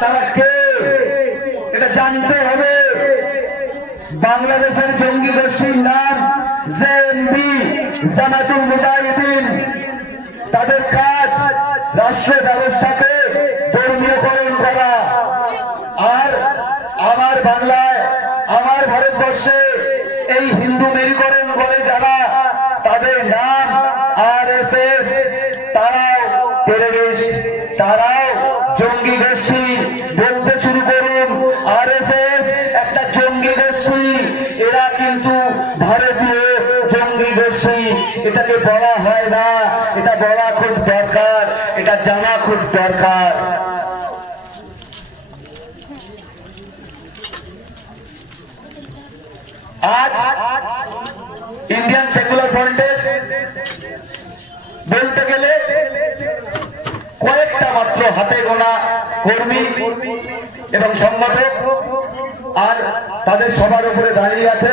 তারা কে এটা জানতে হবে। বাংলাদেশের জঙ্গি গোষ্ঠীর নাম জেএমবি, জামাতুল মুজাহিদিন। তাদের কাজ রাষ্ট্র ব্যবস্থাকে ধর্মীয়করণ করা। আর আমার বাংলায়, আমার ভারতবর্ষে এই হিন্দু মেরুকরণ করে যারা, তাদের নাম আরএসএস। তারাও টেররিস্ট, তারাও জঙ্গি গোষ্ঠী। বলতে শুরু করুন, আরএসএস একটা জঙ্গি গোষ্ঠী। এরা কিন্তু ভারতীয় জঙ্গি গোষ্ঠী। এটাকে বলা হয় না, এটা বলা খুব দরকার, এটা জানা খুব দরকার। আজ ইন্ডিয়ান সেকুলার ফ্রন্টের বলতে গেলে কয়েকটা মাত্র হাতে গোনা কর্মী এবং সংগঠক, আর তাদের সবার উপরে দাঁড়িয়ে আছে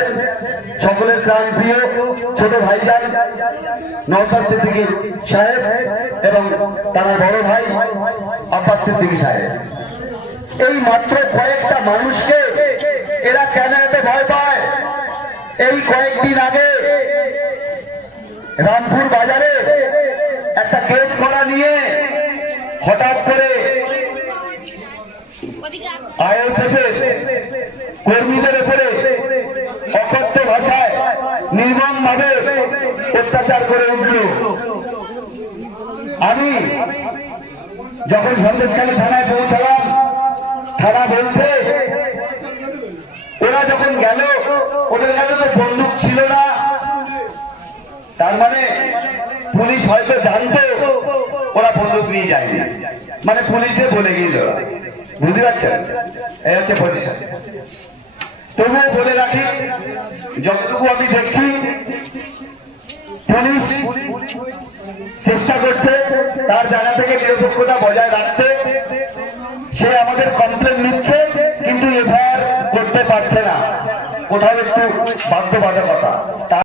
সকলের প্রাণপ্রিয় ছোট ভাইজান নওশাদ সিদ্দিকী সাহেব এবং তার বড় ভাই আব্বাস সিদ্দিকী সাহেব। এই মাত্র কয়েকটা মানুষকে এরা কেন এত ভয় পায়? এই কয়েকদিন আগে রামপুর বাজারে একটা গেট করা নিয়ে হঠাৎ করে আইএসএফের কর্মীদের উপরে অকথ্য ভাষায় নির্মমভাবে অত্যাচার করে উঠল। আমি যখন সন্দেশখালী থানায় পৌঁছলাম, থানা বলছে ওরা যখন গেল, ওদের কাছে তো বন্দুক ছিল না। তার মানে পুলিশ হয়তো জানতো ওরা বন্দুক নিয়ে যায়নি, মানে পুলিশে বলে গিয়েছিল। বুঝতে পারছেন? এই হচ্ছে পজিশন। তবুও বলে রাখি, যতটুকু আমি দেখছি পুলিশ চেষ্টা করছে তার জায়গা থেকে নিরপেক্ষতা বজায় রাখতে। সে আমাদের কমপ্লেন নিচ্ছে, কিন্তু এফআইআর করতে পারছে না। কোথাও একটু বাধ্যবাধকতা।